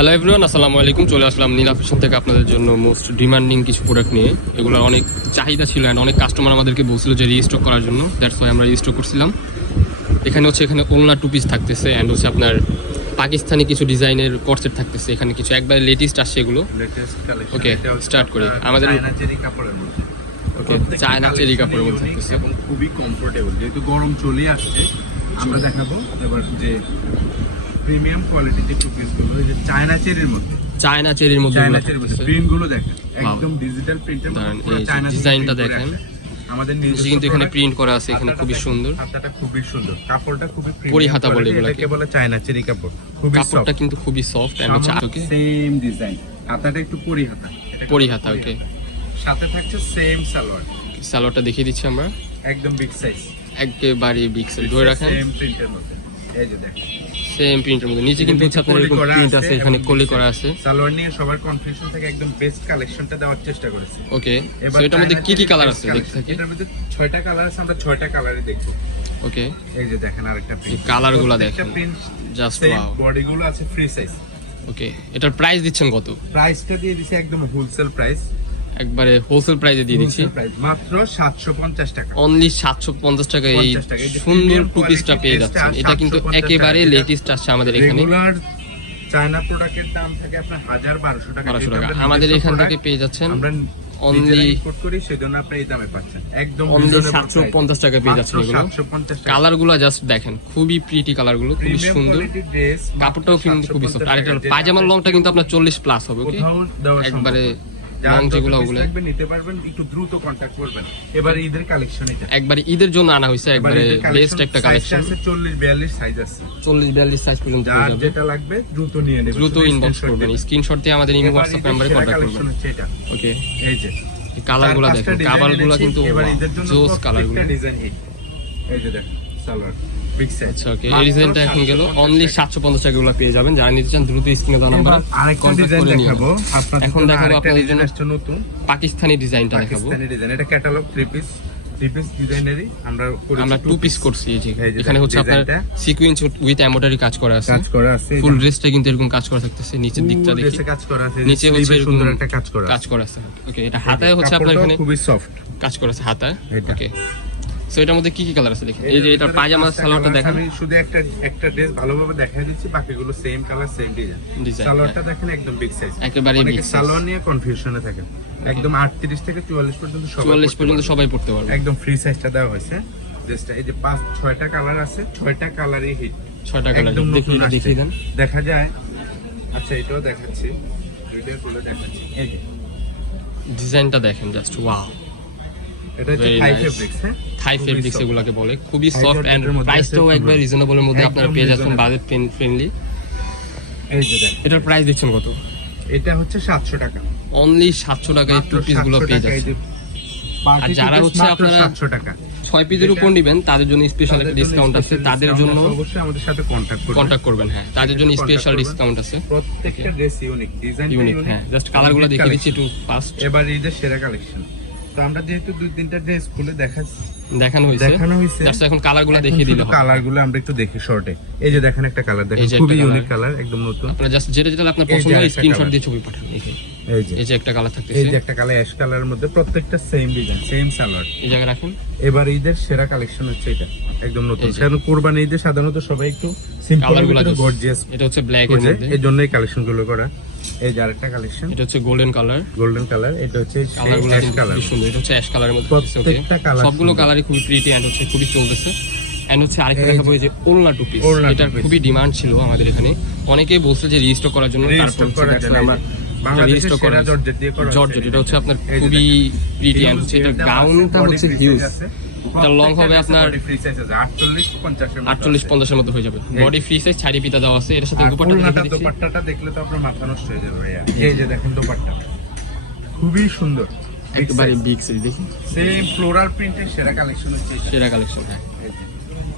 Hello everyone, আসসালামু আলাইকুম। চলে আসলাম নীলা ফ্যাশন থেকে আপনাদের জন্য মোস্ট ডিমান্ডিং কিছু প্রোডাক্ট নিয়ে। এগুলো অনেক চাহিদা ছিল অ্যান্ড অনেক কাস্টমার আমাদেরকে বলছিল যে রিস্টক করার জন্য, দ্যাটস ওয়াই আমরা রিস্টক করছিলাম। এখানে ওলনা টু পিস থাকতেছে অ্যান্ড হচ্ছে আপনার পাকিস্তানি কিছু ডিজাইনের কর্সেট থাকতেছে। এখানে কিছু একবারে লেটেস্ট আসছে এগুলো। ওকে, স্টার্ট করি। আমাদের ওকে চায়না চেরি কাপড়ের মধ্যে থাকতেছে এবং খুবই কমফোর্টেবল, যেহেতু গরম চলে আসছে। আমরা দেখাবো এবার যে প্রিমিয়াম কোয়ালিটির যে টুপিসগুলো, এই যে চায়না চেরির মধ্যে প্রিন্টগুলো দেখেন, একদম ডিজিটাল প্রিন্টের মধ্যে চায়না ডিজাইনটা দেখেন। আমাদের নিচে কিন্তু এখানে প্রিন্ট করা আছে, এখানে খুবই সুন্দর। হাতাটা খুবই সুন্দর, কাপড়টা খুবই পরি হাতা বলে এগুলোকে বলে চায়না চেরি কাপড়। খুবই কাপড়টা কিন্তু খুবই সফট এন্ড হচ্ছে ওকে সেম ডিজাইন। হাতাটা একটু পরি হাতা ওকে। সাথে থাকছে সেম সালোয়ারটা দেখিয়ে দিচ্ছি আমরা। একদম বিগ সাইজ, একেবারে বিগ সাইজ। ধরে রাখেন, সেম প্রিন্টের মধ্যে। এই যে দেখেন, সেম প্রিন্টের মধ্যে। নিচে কিন্তু হচ্ছে আপনার এরকম প্রিন্ট আছে, এখানে কলি করা আছে। সালোয়ার নিয়ে সবার কনফিউশন থেকে একদম বেস্ট কালেকশনটা দেওয়ার চেষ্টা করেছি। ওকে, সো এটার মধ্যে কি কি কালার আছে দেখতে থাকি। এটার মধ্যে 6টা কালার আছে, আমরা 6টা কালারই দেখব। ওকে, এই যে দেখেন আরেকটা প্রিন্ট, কালারগুলো দেখেন, জাস্ট ওয়াও। বডিগুলো আছে ফ্রি সাইজ। ওকে, এটার প্রাইস দিচ্ছেন কত? প্রাইসটা দিয়ে দিছি একদম হোলসেল প্রাইস, একবারে হোলসেল প্রাইসে দিয়ে দিচ্ছি, মাত্র 750 টাকা। অনলি 750 টাকা এই সুন্দর টু পিসটা পেয়ে যাচ্ছেন। এটা কিন্তু একেবারে লেটেস্ট আসছে আমাদের এখানে। রেগুলার চায়না প্রোডাক্টের দাম থাকে আপনার 1000-1200 টাকা। আমাদের এখান থেকে পেয়ে যাচ্ছেন আমরা অনলি ইম্পোর্ট করি, সেজন্য আপনি এই দামে পাচ্ছেন। একদম অনলি 750 টাকা পেয়ে যাচ্ছেন এগুলো। কালারগুলো জাস্ট দেখেন, খুবই প্রিটি কালারগুলো, খুবই সুন্দর। কাপড়টাও কিন্তু খুবই সফট। আর এটা পায়জামার লংটা কিন্তু আপনার 40 প্লাস হবে। ওকে, একবারে লং যেগুলো ওগুলো নিতে পারবেন, একটু দ্রুত কন্টাক্ট করবেন। এবারে ঈদের কালেকশন, এটা একবারে ঈদের জন্য আনা হয়েছে, একবারে বেস্ট একটা কালেকশন। 40-42 সাইজ আছে, 40-42 সাইজ পর্যন্ত পেয়ে যাবেন। যেটা লাগবে দ্রুত নিয়ে নেবেন, দ্রুত ইনবক্স করবেন, স্ক্রিনশট দিয়ে আমাদের ইমো হোয়াটসঅ্যাপ নাম্বারে কন্টাক্ট করবেন। ওকে, এই যে কালারগুলো দেখেন, কালারগুলো কিন্তু জোস কালারগুলো। ডিজাইন হিট, এই যে দেখেন সালোয়ার বিগ সাইজ। আচ্ছা, ওকে, এই ডিজাইনটা এখন গেল অনলি 750 টাকা। এগুলো পেয়ে যাবেন, যারা নিতে চান দ্রুত স্ক্রিনে দেওয়া নাম্বার আরেকটা ডিজাইন দেখাবো আপনাদের। এখন দেখাবো আপনাদের জন্য নতুন পাকিস্তানি ডিজাইনটা দেখাবো। পাকিস্তানি ডিজাইন, এটা ক্যাটালগ থ্রি পিস ডিজাইনেরই আমরা টু পিস করছি। এই যে এখানে হচ্ছে আপনার সিকোয়েন্স উইথ এমব্রয়ডারি কাজ করা আছে। ফুল ড্রেসটা কিন্তু এরকম কাজ করা থাকতেছে। নিচের দিকটা দেখি, কাজ করা আছে, নিচে হচ্ছে সুন্দর একটা কাজ করা আছে। ওকে, এটা হাতায় হচ্ছে আপনার এখানে খুবই সফট কাজ করা আছে হাতা। ওকে, সো এটার মধ্যে কি কি কালার আছে দেখেন। এই যে এটা পায়জামা সালোয়ারটা দেখেন, আমি শুধু একটা ড্রেস ভালোভাবে দেখাই দিচ্ছি, বাকিগুলো সেম কালার সেম ডিজাইন। সালোয়ারটা দেখেন একদম বিগ সাইজ, একেবারে বিগ সাইজ। সালোয়ার নিয়ে কনফিউশনে থাকে, একদম 38 থেকে 44 পর্যন্ত সবাই পড়তে পারবে। একদম ফ্রি সাইজটা দেওয়া হয়েছে ড্রেসটা। এই যে 6টা কালার আছে, 6টা কালারই হিট, 6টা কালার দেখিয়ে দেন। দেখা যায়। আচ্ছা, এটাও দেখাচ্ছি, ভিডিও করে দেখাচ্ছি। এই যে ডিজাইনটা দেখেন, জাস্ট ওয়াও। এটা হচ্ছে থাই ফেব্রিক্স, থাই ফেব্রিক্স এগুলোকে বলে। খুবই সফট এন্ড প্রাইসটাও একবার রিজনেবলের মধ্যে আপনারা পেয়ে যাচ্ছেন, বাজেট ফ্রেন্ডলি। এই যে দেখেন, এটার প্রাইস দিচ্ছেন কত? এটা হচ্ছে 700 টাকা। অনলি 700 টাকায় এই টু পিস গুলো পেয়ে যাচ্ছেন। আর যারা হচ্ছে আপনারা 700 টাকা 6 পিসের উপর নেবেন, তাদের জন্য স্পেশাল একটা ডিসকাউন্ট আছে। তাদের জন্য অবশ্যই আমাদের সাথে কন্টাক্ট করবেন। হ্যাঁ, তাদের জন্য স্পেশাল ডিসকাউন্ট আছে। প্রত্যেকটা ড্রেস ইউনিক, ডিজাইন ইউনিক। হ্যাঁ, জাস্ট কালারগুলো দেখিয়ে দিচ্ছি একটু ফাস্ট। এবার ঈদের সেরা কালেকশন। তো আমরা যেহেতু 2-3টা ড্রেস খুলে দেখানো হয়েছে, জাস্ট এখন কালারগুলো দেখিয়ে দিলে হবে। কালারগুলো আমরা একটু দেখি শর্টে। এই যে দেখেন একটা কালার, দেখেন খুবই ইউনিক কালার, একদম নতুন। আপনারা জাস্ট যেটা আপনার পছন্দ হয় স্ক্রিনশট দিয়ে ছবি পাঠান। এই যে একটা কালার থাকতেছে, এই যে একটা কালার অ্যাশ কালারের মধ্যে, প্রত্যেকটা সেম ডিজাইন সেম সালোয়ার। এই জায়গায় রাখেন। এবার ঈদের সেরা কালেকশন হচ্ছে এটা, একদম নতুন। কারণ কুরবানি ঈদে সাধারণত সবাই একটু সিম্পল আর গর্জিয়াস, এটা হচ্ছে ব্ল্যাক এর মধ্যে, এই জন্যই কালেকশন গুলো করা। এই যে আরেকটা কালেকশন, এটা হচ্ছে গোল্ডেন কালার। এটা হচ্ছে কালারগুলো খুব সুন্দর। এটা হচ্ছে অ্যাশ কালারের মধ্যে। প্রত্যেকটা কালার, সবগুলো কালারই খুবই প্রিটি এন্ড হচ্ছে খুবই চলতেছে। এন্ড হচ্ছে আরেকটা দেখাবো, এই যে ওলনা টু পিস। এটার খুবই ডিমান্ড ছিল আমাদের এখানে, অনেকেই বলছে যে রিস্টক করার জন্য। তারপর আমরা বাংলাদেশের সেরা জর্জেট দিয়ে করা। জর্জেট, এটা হচ্ছে আপনার খুবই প্রিটি এন্ড হচ্ছে এটা গাউনটা হচ্ছে হিউজ। এটা লং হবে আপনার 48-50 এর মধ্যে হয়ে যাবে। বডি ফ্রি সাইজ, ছাড়ি পিতা দেওয়া আছে। এর সাথে দোপাট্টাটা দেখলে তো আপনার মাথা নষ্ট হয়ে যাবে ভাইয়া। এই যে দেখেন দোপাট্টা খুবই সুন্দর, একেবারে বিগ সাইজ। দেখি সেম ফ্লোরাল প্রিন্টের সেরা কালেকশন হচ্ছে, সেরা কালেকশন। হ্যাঁ,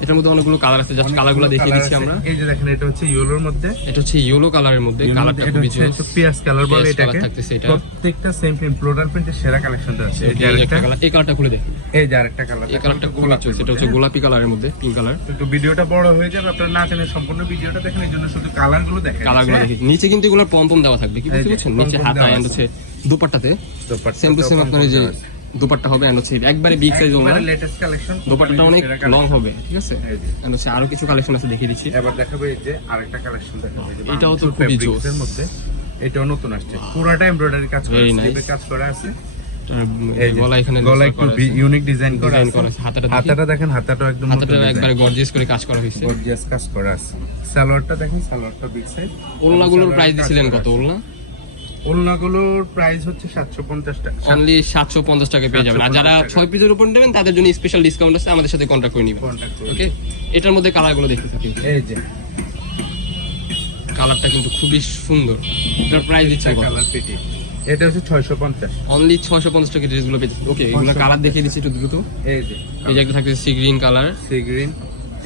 এটার মধ্যে অনেকগুলো কালার আছে, জাস্ট কালারগুলো দেখিয়ে দিচ্ছি আমরা। এই যে দেখেন এটা হচ্ছে ইয়েলোর মধ্যে, এটা হচ্ছে ইয়েলো কালারের মধ্যে, কালারটা খুবই জোস। পিয়াস কালার বলে Pierce এটাকে। colour থাকতেছে এটা। প্রত্যেকটা সেম প্রিন্ট, ফ্লোরাল প্রিন্টের সেরা কালেকশনটা আছে। এই যে আরেকটা, এই কালারটা খুলে দেখি, এই যে আরেকটা কালার, এই কালারটা খুবই জোস। এটা হচ্ছে গোলাপি কালারের মধ্যে, পিঙ্ক কালার। একটু ভিডিওটা বড় হয়ে যাবে, আপনারা না জানেন সম্পূর্ণ ভিডিওটা দেখেন, এই জন্য শুধু কালারগুলো দেখেন। কালারগুলো দেখি, নিচে কিন্তু এগুলোর পম্পম দেওয়া থাকবে, কি বুঝতে পারছেন? নিচে পম-পম হাতা দেওয়া এন্ড আছে। হচ্ছে দুপাট্টাতে সেম টু সেম আপনার এই যে দুপাট্টা হবে, এন্ড হচ্ছে একবারে বিগ সাইজ ওনা। লেটেস্ট কালেকশন, দুপাট্টাটা অনেক লং হবে, ঠিক আছে? এই যে এন্ড হচ্ছে আরো কিছু কালেকশন আছে, দেখিয়ে দিচ্ছি। এবার দেখাবো এই যে আরেকটা কালেকশন দেখাবো, এই যে এটাও তো বাংলাদেশের খুবই fabrics এর জোস। মধ্যে, এটাও নতুন আসছে, পুরাটা এমব্রয়ডারি কাজ করা Very আছে, nice. স্লিভে কাজ করা আছে। এই গলা এখানে গলা একটু ইউনিক ডিজাইন করা ডিজাইন আছে। করা আছে। হাতাটা দেখি, হাতাটা দেখেন, হাতাটা একদম নতুন হাতাটা ডিজাইন, একবারে গর্জিয়াস করে কাজ করা হয়েছে। গর্জিয়াস কাজ করা আছে। সালোয়ারটা দেখেন, সালোয়ারটা বিগ সাইজ। ওলনাগুলোর প্রাইস দিছিলেন কত? ওলনা ওলনাগুলোর প্রাইস হচ্ছে 750 টাকা। অনলি 750 টাকা পেয়ে যাবেন। আর যারা 6 পিসের উপর নেবেন তাদের জন্য স্পেশাল ডিসকাউন্ট আছে, আমাদের সাথে কন্টাক্ট করে নেবেন। কন্টাক্ট করুন। ওকে, এটার মধ্যে কালারগুলো দেখতে থাকি। এই যে কালারটা কিন্তু খুবই সুন্দর। এটার প্রাইস দিচ্ছে কত? কালার পিটি, এটা হচ্ছে 650। অনলি 650 টাকা ড্রেসগুলো পেয়ে যাচ্ছেন। ওকে, এগুলো কালার দেখিয়ে দিচ্ছি একটু দ্রুত। এই যে এই যে একটা থাকছে sea green colour, sea green,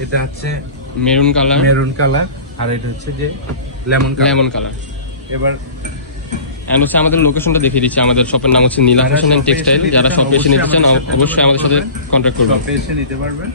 এটা হচ্ছে মেরুন কালার, মেরুন কালার, আর এটা হচ্ছে যে লেমন কালার। Lemon colour. এবার এন্ড হচ্ছে আমাদের লোকেশনটা দেখিয়ে দিচ্ছি। আমাদের শপের নাম হচ্ছে নীলা ফ্যাশন এন্ড টেক্সটাইল। যারা শপে এসে নিতে চান অবশ্যই আমাদের সাথে কন্ট্যাক্ট করবেন। শপে এসে নিতে পারবেন।